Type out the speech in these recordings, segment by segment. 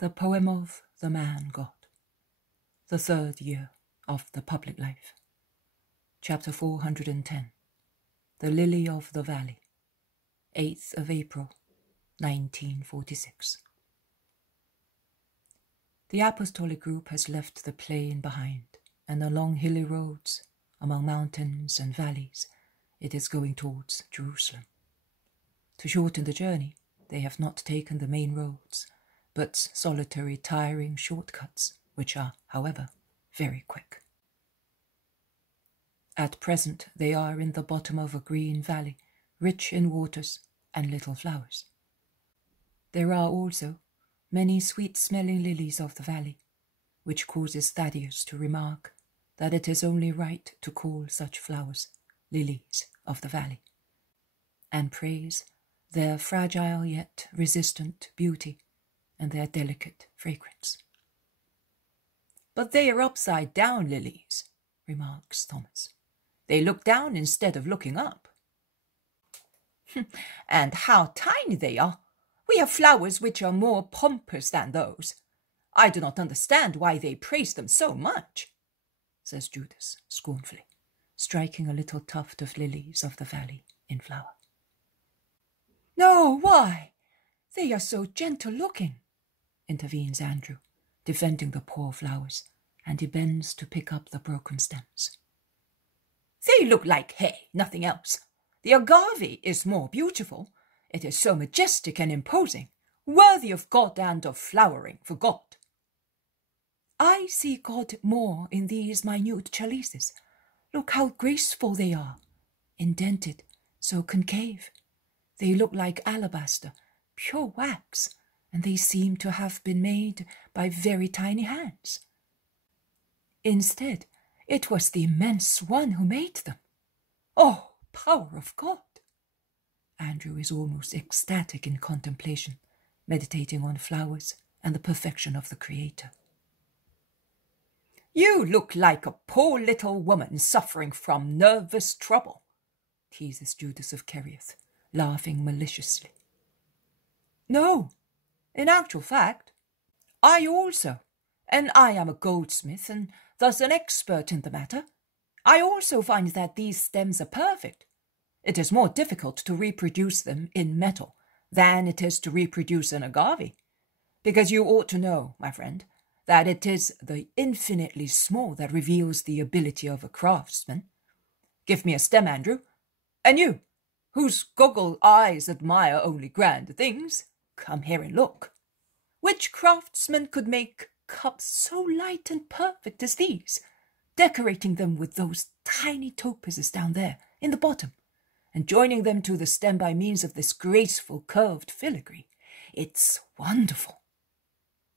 The Poem of the Man God. The Third Year of the Public Life. Chapter 410. The Lily of the Valley. 8th of April, 1946. The apostolic group has left the plain behind, and along hilly roads, among mountains and valleys, it is going towards Jerusalem. To shorten the journey, they have not taken the main roads, but solitary, tiring shortcuts, which are, however, very quick. At present they are in the bottom of a green valley, rich in waters and little flowers. There are also many sweet-smelling lilies of the valley, which causes Thaddeus to remark that it is only right to call such flowers lilies of the valley, and praise their fragile yet resistant beauty and their delicate fragrance. "But they are upside-down lilies," remarks Thomas. "They look down instead of looking up." "And how tiny they are! We have flowers which are more pompous than those. I do not understand why they praise them so much," says Judas scornfully, striking a little tuft of lilies of the valley in flower. "No, why? They are so gentle-looking," intervenes Andrew, defending the poor flowers, and he bends to pick up the broken stems. "They look like hay, nothing else. The agave is more beautiful. It is so majestic and imposing, worthy of God and of flowering for God." "I see God more in these minute chalices. Look how graceful they are, indented, so concave. They look like alabaster, pure wax, and they seem to have been made by very tiny hands. Instead, it was the immense one who made them. Oh, power of God!" Andrew is almost ecstatic in contemplation, meditating on flowers and the perfection of the Creator. "You look like a poor little woman suffering from nervous trouble," teases Judas of Kerioth, laughing maliciously. "No, in actual fact, I also, and I am a goldsmith and thus an expert in the matter, I also find that these stems are perfect. It is more difficult to reproduce them in metal than it is to reproduce an agave, because you ought to know, my friend, that it is the infinitely small that reveals the ability of a craftsman. Give me a stem, Andrew, and you, whose goggle eyes admire only grand things, come here and look. Which craftsman could make cups so light and perfect as these, decorating them with those tiny topazes down there in the bottom, and joining them to the stem by means of this graceful curved filigree? It's wonderful.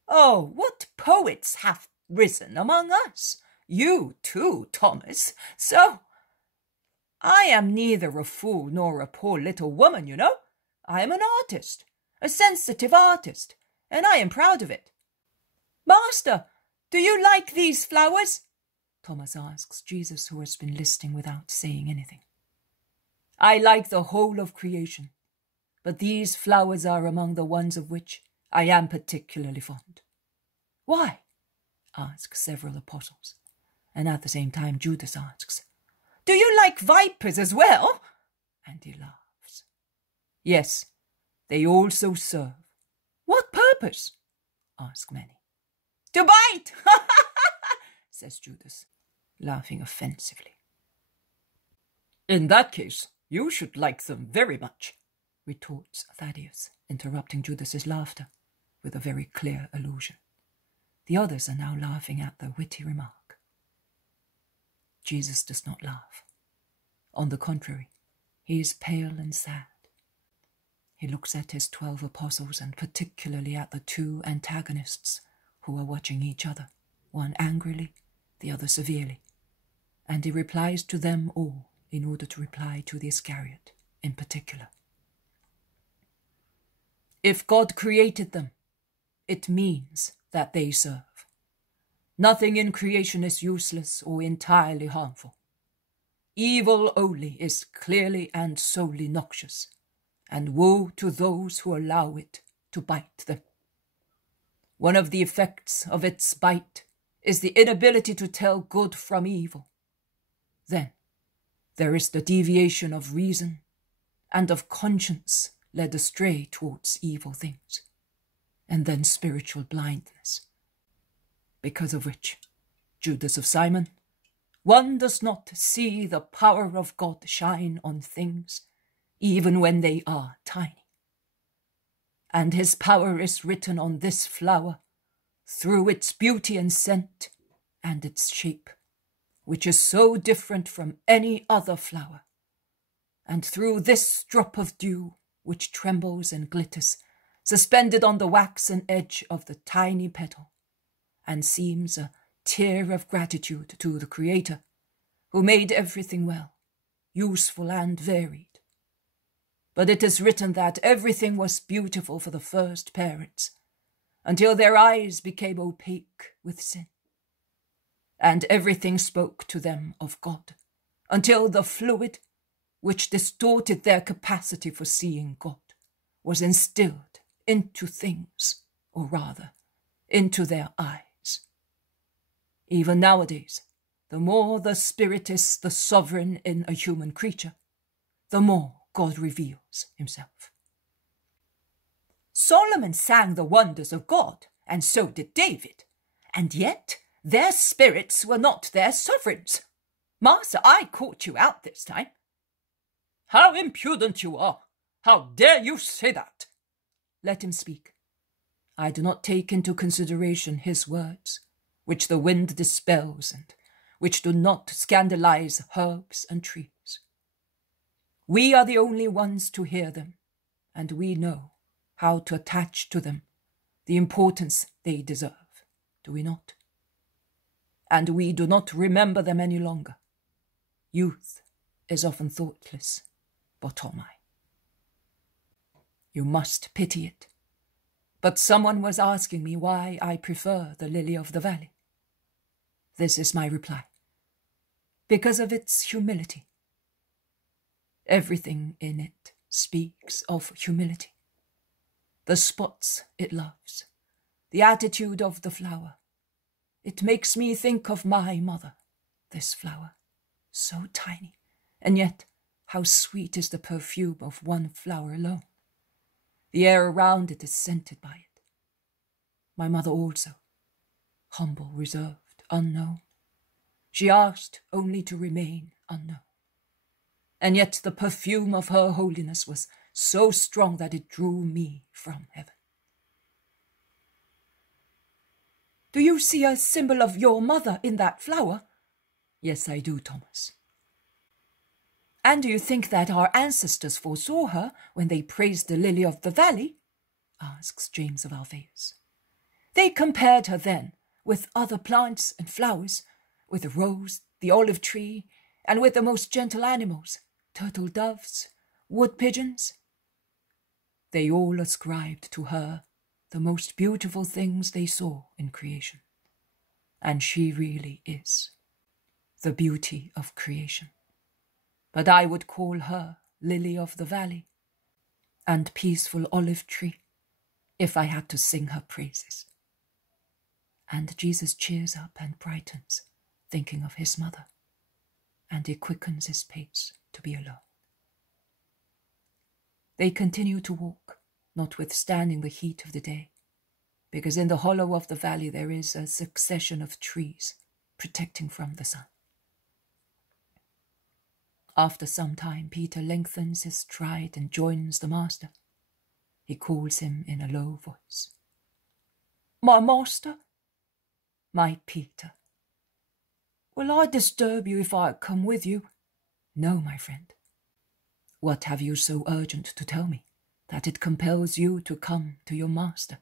Oh, what poets have risen among us! You too, Thomas. So I am neither a fool nor a poor little woman, you know. I am an artist, a sensitive artist, and I am proud of it. Master, do you like these flowers? Thomas asks Jesus, who has been listening without saying anything. I like the whole of creation, but these flowers are among the ones of which I am particularly fond. Why? Ask several apostles, and at the same time Judas asks, Do you like vipers as well? And he laughs. Yes, they also serve. What purpose? Ask many. To bite, says Judas, laughing offensively. In that case, you should like them very much, retorts Thaddeus, interrupting Judas's laughter with a very clear allusion. The others are now laughing at the witty remark. Jesus does not laugh. On the contrary, he is pale and sad. He looks at his 12 apostles and particularly at the 2 antagonists who are watching each other, one angrily, the other severely, and he replies to them all in order to reply to the Iscariot in particular. If God created them, it means that they serve. Nothing in creation is useless or entirely harmful. Evil only is clearly and solely noxious, and woe to those who allow it to bite them. One of the effects of its bite is the inability to tell good from evil. Then there is the deviation of reason and of conscience led astray towards evil things, and then spiritual blindness, because of which, Judas of Simon, one does not see the power of God shine on things, even when they are tiny. And his power is written on this flower, through its beauty and scent and its shape, which is so different from any other flower, and through this drop of dew, which trembles and glitters, suspended on the waxen edge of the tiny petal, and seems a tear of gratitude to the Creator, who made everything well, useful and varied. But it is written that everything was beautiful for the first parents, until their eyes became opaque with sin. And everything spoke to them of God, until the fluid, which distorted their capacity for seeing God, was instilled into things, or rather, into their eyes. Even nowadays, the more the Spirit is the sovereign in a human creature, the more God reveals himself. Solomon sang the wonders of God, and so did David, and yet their spirits were not their sovereigns. Master, I caught you out this time. How impudent you are! How dare you say that? Let him speak. I do not take into consideration his words, which the wind dispels and which do not scandalize herbs and trees. We are the only ones to hear them, and we know how to attach to them the importance they deserve, do we not? And we do not remember them any longer. Youth is often thoughtless, but oh my. You must pity it. But someone was asking me why I prefer the lily of the valley. This is my reply. Because of its humility. Everything in it speaks of humility. The spots it loves, the attitude of the flower. It makes me think of my mother, this flower, so tiny, and yet how sweet is the perfume of one flower alone. The air around it is scented by it. My mother also, humble, reserved, unknown. She asked only to remain unknown. And yet the perfume of her holiness was so strong that it drew me from heaven. Do you see a symbol of your mother in that flower? Yes, I do, Thomas. And do you think that our ancestors foresaw her when they praised the lily of the valley? Asks James of Alphaeus. They compared her then with other plants and flowers, with the rose, the olive tree, and with the most gentle animals, turtle doves, wood pigeons. They all ascribed to her the most beautiful things they saw in creation. And she really is the beauty of creation. But I would call her lily of the valley and peaceful olive tree if I had to sing her praises. And Jesus cheers up and brightens, thinking of his mother, and he quickens his pace to be alone. They continue to walk, notwithstanding the heat of the day, because in the hollow of the valley there is a succession of trees protecting from the sun. After some time, Peter lengthens his stride and joins the master. He calls him in a low voice. My master? My Peter. Will I disturb you if I come with you? No, my friend. What have you so urgent to tell me, that it compels you to come to your master?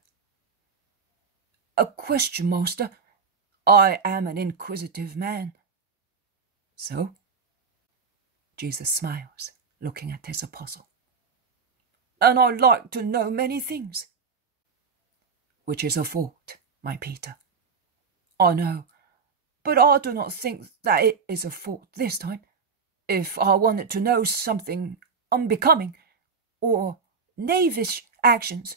A question, master. I am an inquisitive man. So? Jesus smiles, looking at his apostle. And I like to know many things. Which is a fault, my Peter. I know, but I do not think that it is a fault this time. If I wanted to know something unbecoming or knavish actions,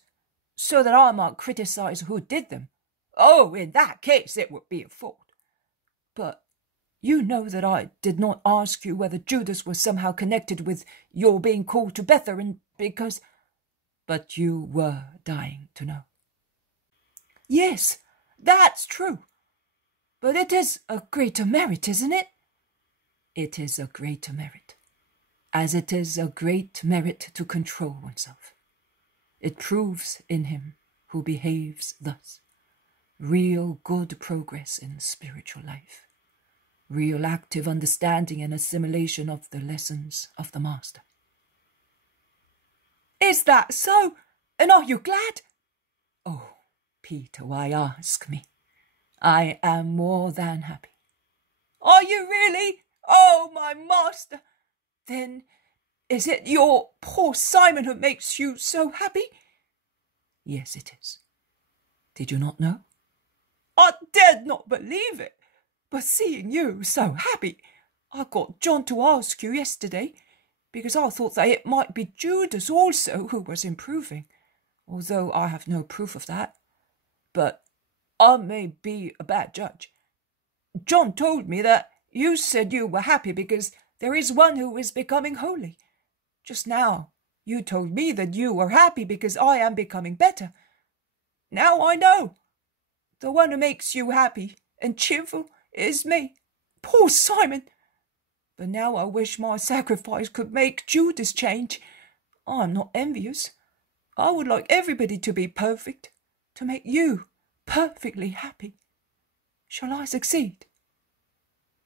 so that I might criticize who did them, Oh, in that case it would be a fault. But you know that I did not ask you whether Judas was somehow connected with your being called to Bether, because... But you were dying to know. Yes, that's true. But it is a greater merit, isn't it? It is a greater merit, as it is a great merit to control oneself. It proves in him who behaves thus real good progress in spiritual life, real active understanding and assimilation of the lessons of the Master. Is that so? And are you glad? Oh, Peter, why ask me? I am more than happy. Are you really? Oh, my master! Then is it your poor Simon who makes you so happy? Yes, it is. Did you not know? I dared not believe it, but seeing you so happy, I got John to ask you yesterday, because I thought that it might be Judas also who was improving, although I have no proof of that. But I may be a bad judge. John told me that you said you were happy because there is one who is becoming holy. Just now you told me that you were happy because I am becoming better. Now I know. The one who makes you happy and cheerful is me. Poor Simon! But now I wish my sacrifice could make Judas change. I am not envious. I would like everybody to be perfect, to make you perfectly happy. Shall I succeed?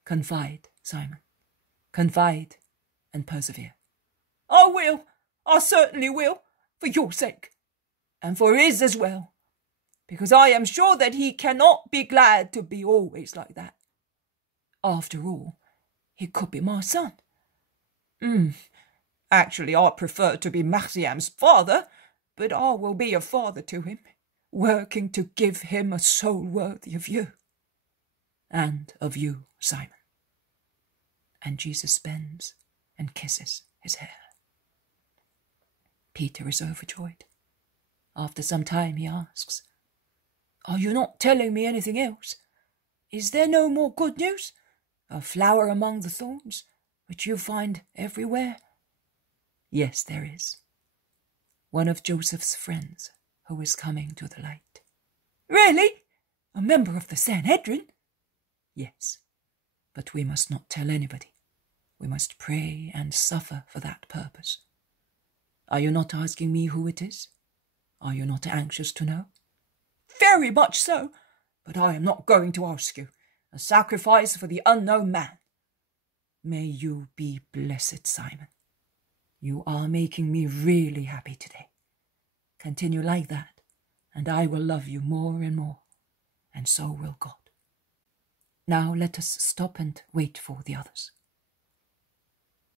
Confide, Simon. Confide and persevere. I will. I certainly will, for your sake, and for his as well, because I am sure that he cannot be glad to be always like that. After all, he could be my son. Actually, I prefer to be Marciam's father, but I will be a father to him, working to give him a soul worthy of you. And of you, Simon. And Jesus bends and kisses his hair. Peter is overjoyed. After some time he asks, Are you not telling me anything else? Is there no more good news? A flower among the thorns, which you find everywhere? Yes, there is. One of Joseph's friends who is coming to the light. Really? A member of the Sanhedrin? Yes, but we must not tell anybody. We must pray and suffer for that purpose. Are you not asking me who it is? Are you not anxious to know? Very much so, but I am not going to ask you. A sacrifice for the unknown man. May you be blessed, Simon. You are making me really happy today. Continue like that, and I will love you more and more, and so will God. Now let us stop and wait for the others.